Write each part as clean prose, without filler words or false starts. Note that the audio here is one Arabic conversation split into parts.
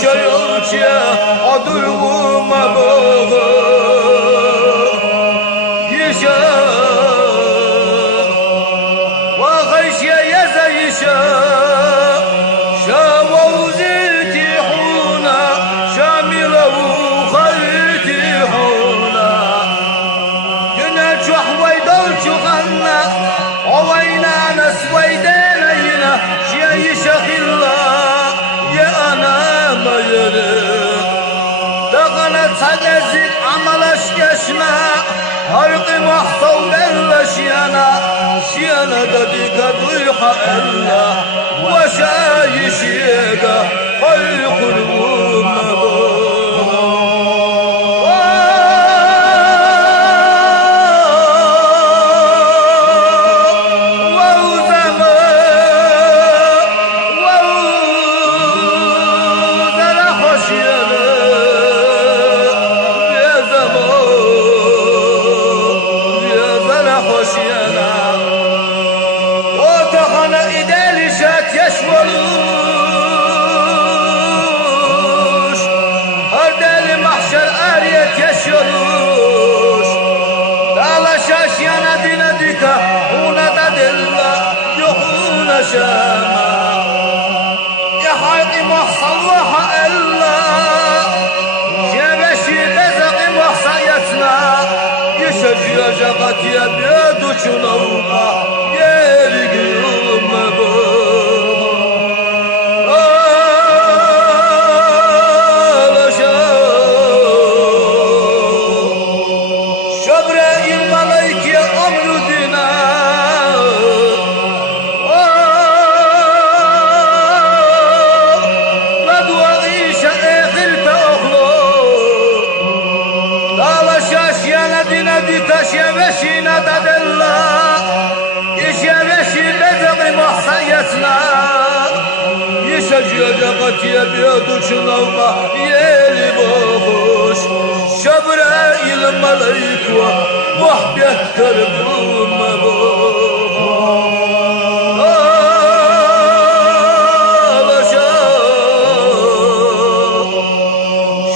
يشيلك أدرو مبوغ يشا وغيش يزيشا شاوزيتي حونا شاملو خيتي حونا جنات وحوي دولت غنى عوينا نسويدينينا شي شخلا يا أنا ما يريد دغنت هدزت عملش يشمع هرق محصول الشيانا شيانا دديك ضيحة إلا وشايشيك خلق الأمة يشولوش هردالي محشر آريت يشولوش دالا شاشيانا دينا ديكا هونا دادلا يخونا شاما يا حيقي محصلوها إلا شبشي بزقي محصيتنا يشجي جغت يبيدو شنوما يريقي أمبو يشيبشينا ددلا يشيبشي بدغي محصيتنا يشجي جغت يبيض شنوما يلي بوغوش شبرائيل ملايك وحبيه كربون مبوغ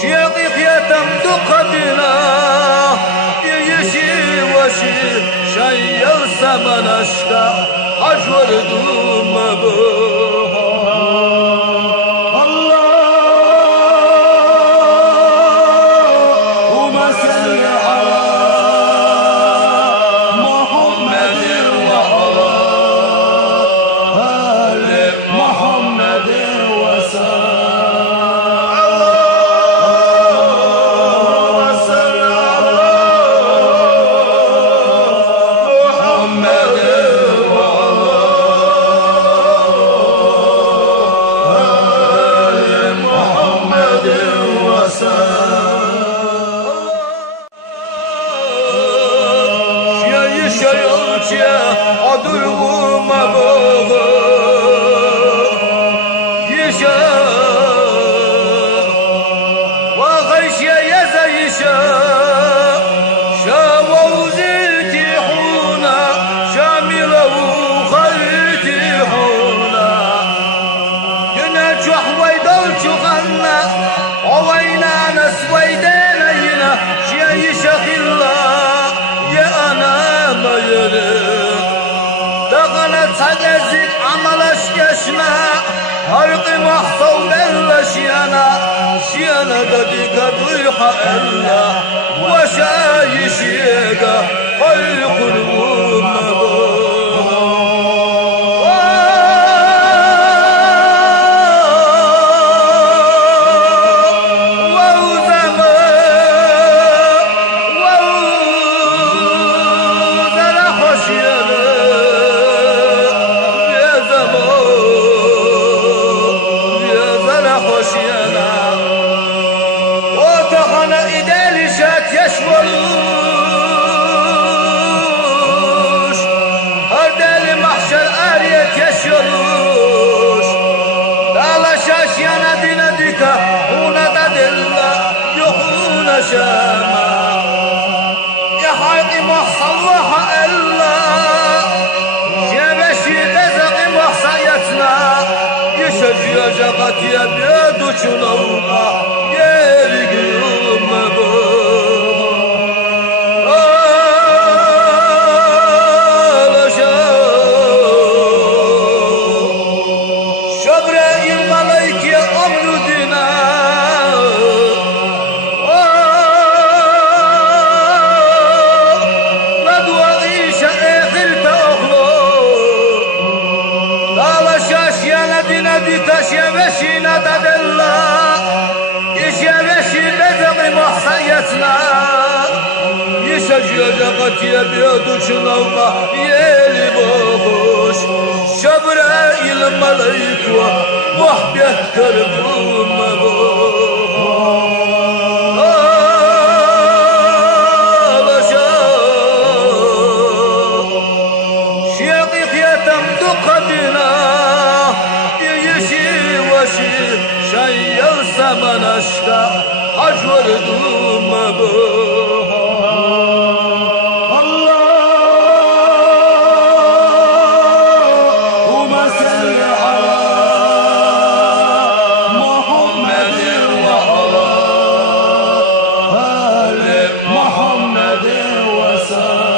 شيقيق يتمدق بنا شيء الثمن اشكى اجور دوم اللهم صل على محمد وعلى آل محمد وسلم يشيلك أدرو مبوغ يشا وغيش يزيشا شاوزيتي حونا شاملو خيتي حونا جنات وحوي دولت غنى عوينا نسويدينينا شي شخلا يا أنا ما يريد دغنت هدزت عملش يشمع هرق محصول الشيانا شيانا دديك ضيحة إلا وشايشيك خلق الأمة يشولوش هردالي محشر آريت يشولوش دالا شاشيانا دينا ديكا هونا دادلا يخونا شاما يا حيقي محصلوها إلا شبشي بزقي محصيتنا يشجي يشجع يبيد شنوها يرقم شبر الملائكة أمر دينا يشينا تدلا يشي بدغ محصيتنا يشجع قد يبيض شنوطة يلي بوش شبرائيل الملائكة وحبه كربهم شيقيق يتمدق بنا شيء الزمن اشتاق اجور دوم اللهم صل على محمد وعلى آل محمد وسلم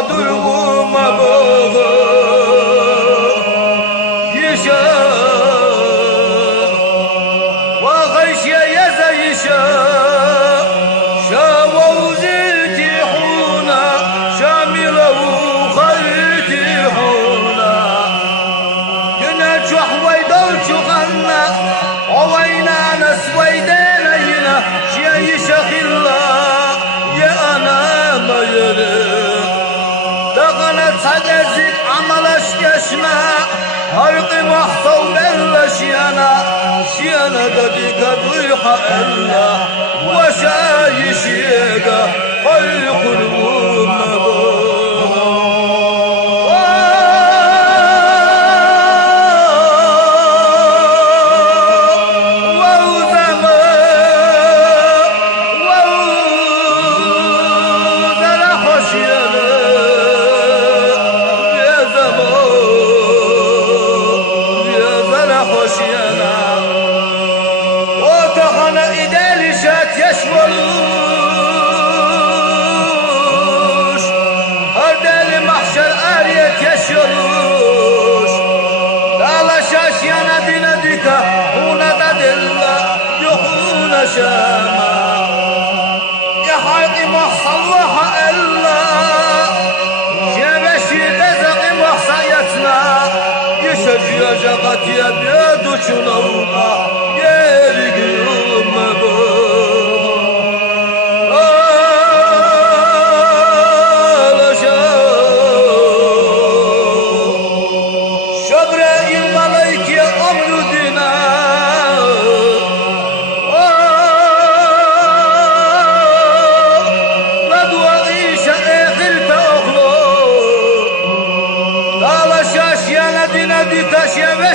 عدوهم بغى يشا وغيش يزيشا شاوزيتي حونا شامله خيتي حونا ينجح ويدوش غنى عوينا نس ويدينا شيش خلا يا انا ما يري تجزيك عملش يشنا هرق محصو بالشيانا شيانا دقيقة ضيحة إلا وشايشيقة خلق الأمم يشولوش هرد المحشر آريت يشولوش لا شاشيانا دينا ديكا هونا تدلا يخونا شاما يا حيقي محصلوها إلا يا بشي تزقي محصيتنا يشجع جغت يبيدو شنوها يرقي أمبو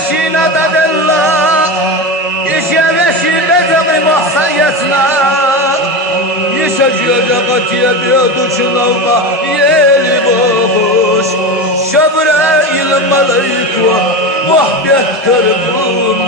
يشينا تدلا يشي بدغ محصيتنا يشجع قد يبيض شنوطة يلي بوش شبرائيل الملائكة وحبه كربهم